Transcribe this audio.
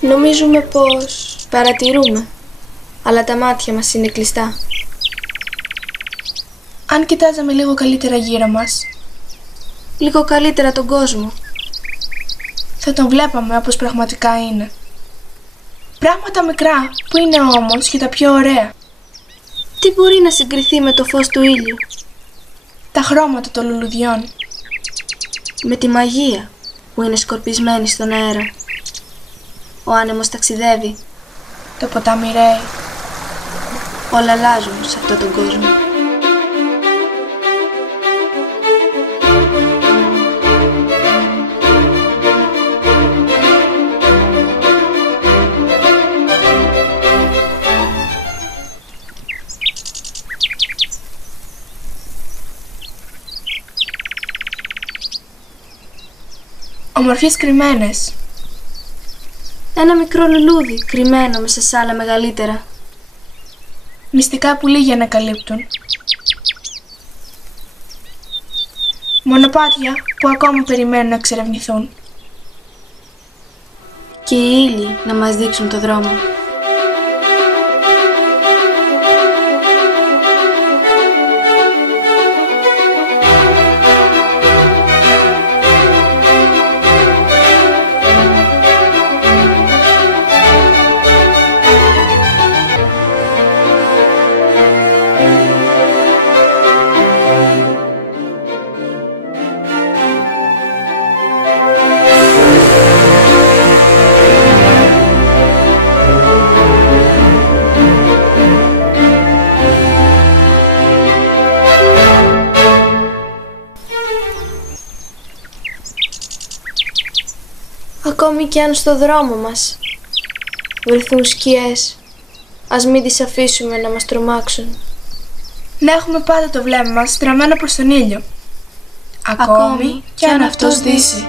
Νομίζουμε πως παρατηρούμε, αλλά τα μάτια μας είναι κλειστά. Αν κοιτάζαμε λίγο καλύτερα γύρω μας, λίγο καλύτερα τον κόσμο, θα τον βλέπαμε όπως πραγματικά είναι. Πράγματα μικρά που είναι όμως και τα πιο ωραία. Τι μπορεί να συγκριθεί με το φως του ήλιου, Τα χρώματα των λουλουδιών, με τη μαγεία που είναι σκορπισμένη στον αέρα. Ο άνεμος ταξιδεύει, το ποτάμι ρέει. όλα αλλάζουν σε αυτόν τον κόσμο. Ομορφιές κρυμμένες. Ένα μικρό λουλούδι κρυμμένο μέσα σε άλλα μεγαλύτερα. Μυστικά που λίγοι ανακαλύπτουν. Μονοπάτια που ακόμα περιμένουν να εξερευνηθούν. Και οι ήλιοι να μας δείξουν το δρόμο. Ακόμη κι αν στο δρόμο μας βρεθούν σκιές, ας μην τις αφήσουμε να μας τρομάξουν. Να έχουμε πάντα το βλέμμα μας στραμμένο προς τον ήλιο. Ακόμη κι αν αυτός δύσει.